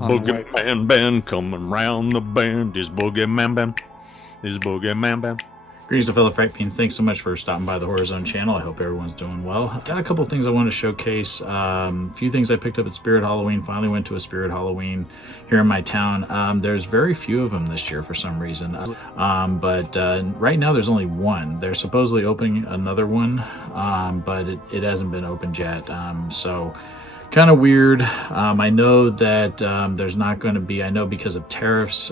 Boogeyman band coming round the bend. Is Boogeyman band. Is Boogeyman band. Greetings to fellow Fright Fiends. Thanks so much for stopping by the Horror Zone channel. I hope everyone's doing well. I've got a couple things I want to showcase. A few things I picked up at Spirit Halloween. Finally went to a Spirit Halloween here in my town. There's very few of them this year for some reason. But right now there's only one. They're supposedly opening another one, but it hasn't been opened yet. So kind of weird. I know that there's not going to be, I know because of tariffs,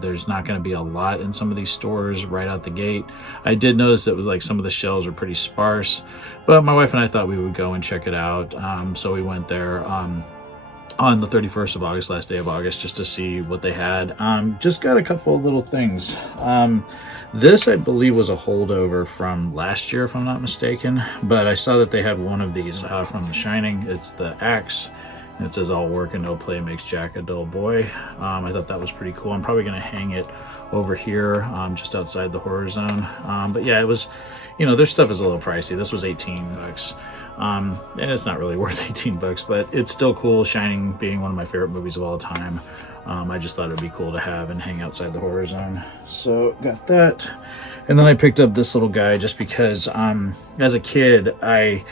there's not going to be a lot in some of these stores right out the gate. I did notice that it was like some of the shelves were pretty sparse, but my wife and I thought we would go and check it out. So we went there on the 31st of August, last day of August, just to see what they had. Just got a couple of little things. This, I believe, was a holdover from last year, if I'm not mistaken, but I saw that they had one of these from The Shining. It's the axe. It says, "All work and no play makes Jack a dull boy." I thought that was pretty cool. I'm probably going to hang it over here just outside the Horror Zone. But yeah, it was, you know, their stuff is a little pricey. This was 18 bucks. And it's not really worth 18 bucks, but it's still cool. Shining being one of my favorite movies of all time. I just thought it'd be cool to have and hang outside the Horror Zone. So got that. And then I picked up this little guy just because as a kid, I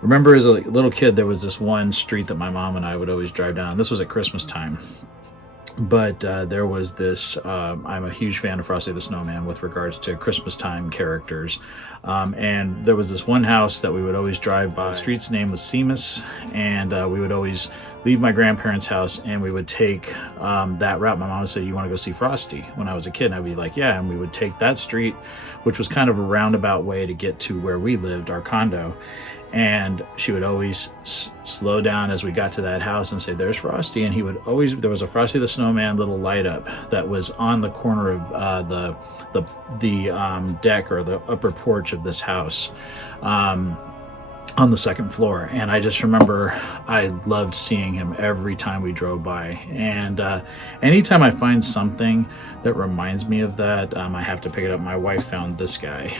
remember as a little kid, there was this one street that my mom and I would always drive down. This was at Christmas time. But there was this, I'm a huge fan of Frosty the Snowman with regards to Christmas time characters. And there was this one house that we would always drive by. The street's name was Seamus, and we would always leave my grandparents' house and we would take that route. My mom would say, "You want to go see Frosty?" When I was a kid, and I'd be like, "Yeah." And we would take that street, which was kind of a roundabout way to get to where we lived, our condo. And she would always slow down as we got to that house and say, "There's Frosty." And he would always, there was a Frosty the Snowman little light up that was on the corner of the deck or the upper porch of this house on the second floor. And I just remember I loved seeing him every time we drove by. And anytime I find something that reminds me of that, I have to pick it up. My wife found this guy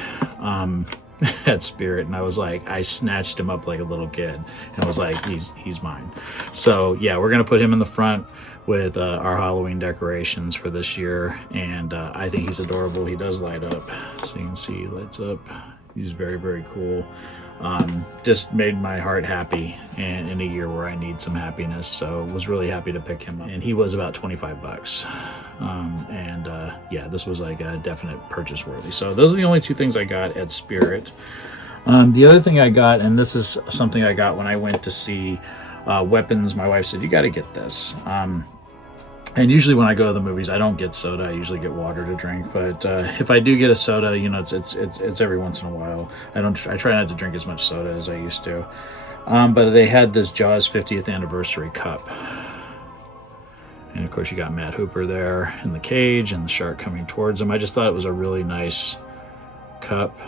at Spirit, and I was like, I snatched him up like a little kid and was like, he's mine. So yeah, we're gonna put him in the front with our Halloween decorations for this year, and I think he's adorable. He does light up, so you can see he lights up. He's very, very cool. Just made my heart happy, and in a year where I need some happiness, so was really happy to pick him up. And he was about 25 bucks. Yeah, this was like a definite purchase worthy. So those are the only two things I got at Spirit. The other thing I got, and this is something I got when I went to see Weapons, my wife said, "You got to get this." And usually when I go to the movies, I don't get soda. I usually get water to drink. But if I do get a soda, you know, it's every once in a while. I try not to drink as much soda as I used to. But they had this Jaws 50th anniversary cup. And of course you got Matt Hooper there in the cage and the shark coming towards him. I just thought it was a really nice cup.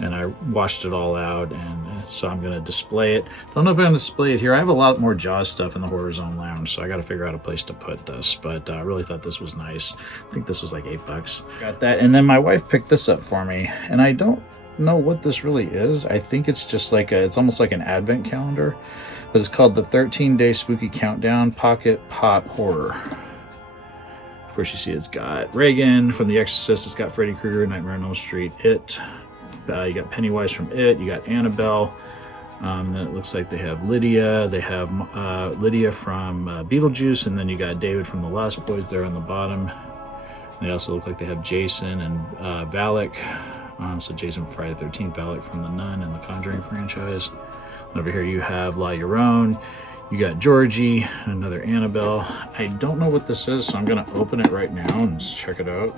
And I washed it all out, and so I'm going to display it. Don't know if I'm going to display it here. I have a lot more Jaws stuff in the Horror Zone Lounge, so I got to figure out a place to put this. But I really thought this was nice. I think this was like 8 bucks. Got that, and then my wife picked this up for me, and I don't know what this really is. I think it's just like it's almost like an advent calendar, but it's called the 13-Day Spooky Countdown Pocket Pop Horror. Of course, you see it's got Reagan from The Exorcist. It's got Freddy Krueger, Nightmare on Elm Street, It. You got Pennywise from It, you got Annabelle, then it looks like they have Lydia, they have Lydia from Beetlejuice, and then you got David from The Lost Boys there on the bottom. They also look like they have Jason and Valak, so Jason from Friday the 13th, Valak from The Nun and the Conjuring franchise. And over here you have La Llorona, you got Georgie, another Annabelle. I don't know what this is, so I'm going to open it right now and just check it out.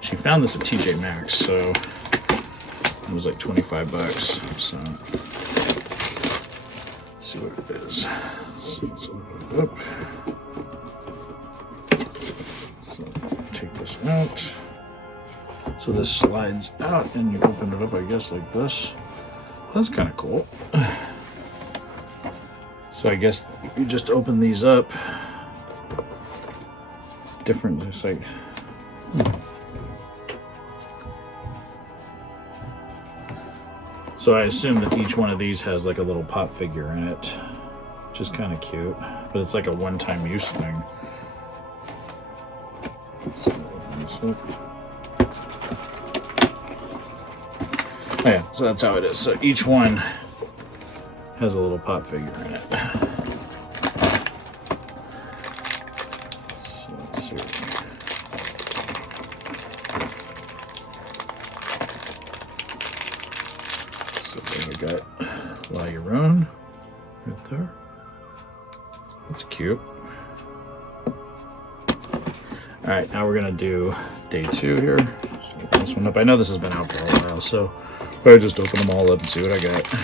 She found this at TJ Maxx, so it was like 25 bucks. So let's see what it is. So let's open it up. So take this out. So this slides out, and you open it up, I guess, like this. That's kind of cool. So I guess you just open these up. Different, it's like. So I assume that each one of these has like a little pop figure in it, which is kind of cute, but it's like a one-time use thing. So, oh yeah, so that's how it is. So each one has a little pop figure in it. So let's see. So then we got La Llorona right there. That's cute. All right, now we're gonna do day 2 here. So open this one up. I know this has been out for a while, so I just open them all up and see what I got.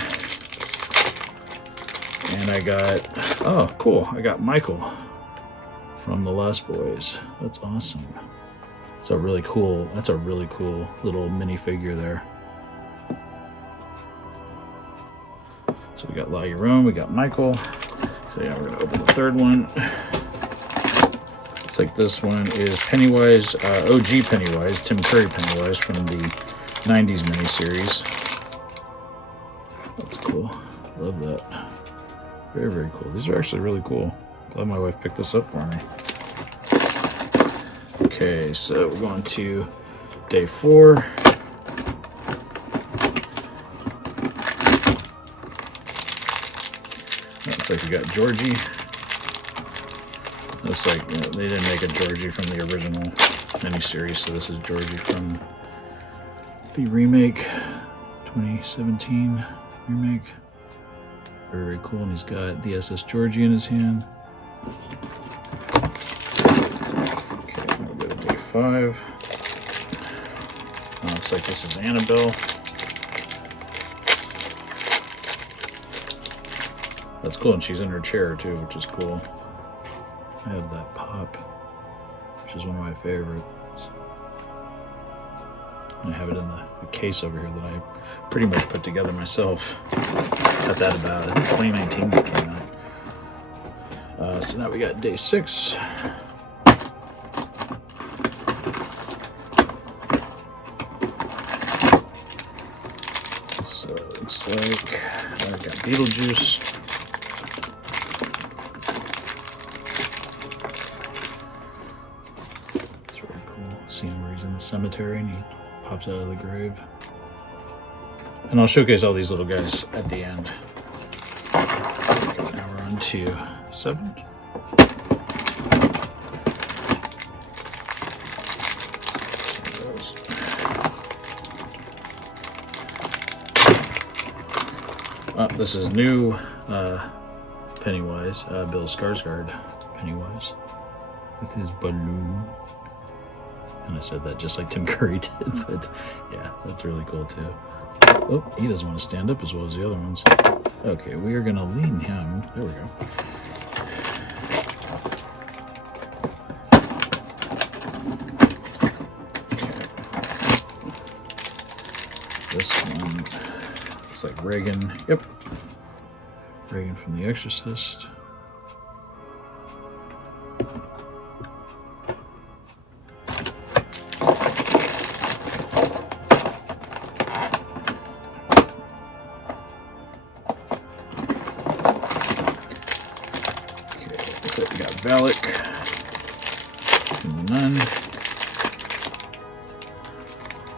And I got, oh, cool. I got Michael from The Lost Boys. That's awesome. That's a really cool little minifigure there. So we got La Llorona, we got Michael. So yeah, we're gonna open the third one. Looks like this one is Pennywise, OG Pennywise, Tim Curry Pennywise from the 90s miniseries. That's cool. Love that. Very, very cool. These are actually really cool. Glad my wife picked this up for me. Okay, so we're going to day 4. Looks like we got Georgie. Looks like they didn't make a Georgie from the original miniseries, so this is Georgie from the remake, 2017 remake. Very, very cool, and he's got the SS Georgie in his hand. Okay, we'll go to day 5. Looks like this is Annabelle. That's cool, and she's in her chair too, which is cool. I have that pop, which is one of my favorites. And I have it in the case over here that I pretty much put together myself. Got that about, I think 2019 that came out. So now we got day 6. So it looks like I've got Beetlejuice. Scene where he's in the cemetery and he pops out of the grave. And I'll showcase all these little guys at the end. Okay, now we're on to 7. This is new Pennywise, Bill Skarsgård Pennywise with his balloon. And I said that just like Tim Curry did, but yeah, that's really cool too. Oh, he doesn't want to stand up as well as the other ones. Okay, we are going to lean him. There we go. Okay. This one looks like Reagan. Yep. Reagan from The Exorcist. We got Valak from The Nun.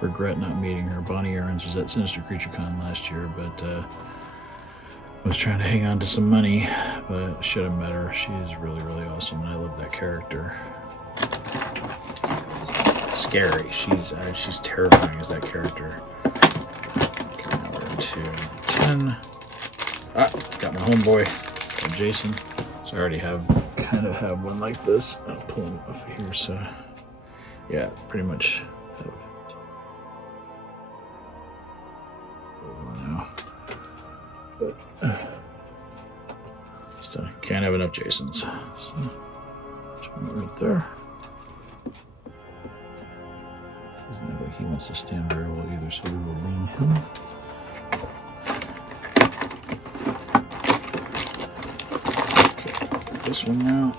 Regret not meeting her. Bonnie Aarons was at Sinister Creature Con last year, but was trying to hang on to some money, but should have met her. She is really, really awesome, and I love that character. Scary. She's terrifying as that character. Okay, now we're into 10. Got my homeboy, Jason. So I already kind of have one like this. I'll pull him up here, so yeah, pretty much have one now. But still can't have enough Jasons. So right there. Doesn't look like he wants to stand very well either, so we will lean him. This one out.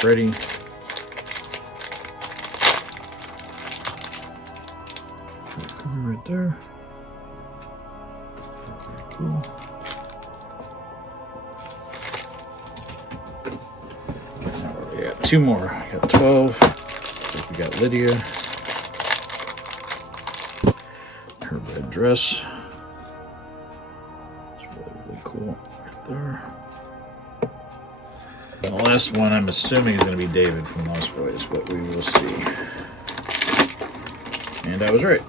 Freddy. there. Very cool. We got 2 more. I got 12. We got Lydia. Her red dress. It's really, really cool right there. And the last one I'm assuming is going to be David from Lost Boys, but we will see. And I was right.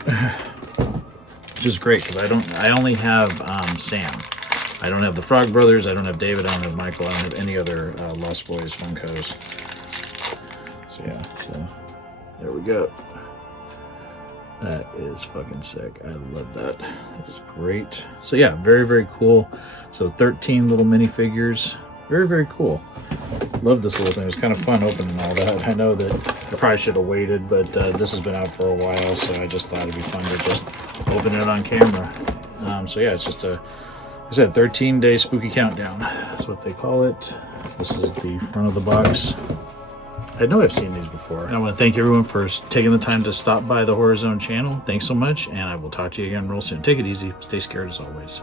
Which is great because I only have Sam. I don't have the Frog Brothers, I don't have David, I don't have Michael, I don't have any other Lost Boys Funkos. So yeah, so there we go. That is fucking sick. I love that. That is great. So yeah, very, very cool. So 13 little minifigures. Very, very cool. Love this little thing. It was kind of fun opening all that. I know that I probably should have waited, but this has been out for a while, so I just thought it'd be fun to just open it on camera. So yeah, it's just a, like I said, 13-day spooky countdown. That's what they call it. This is the front of the box. I know I've seen these before. And I want to thank everyone for taking the time to stop by the Horror Zone channel. Thanks so much, and I will talk to you again real soon. Take it easy. Stay scared as always.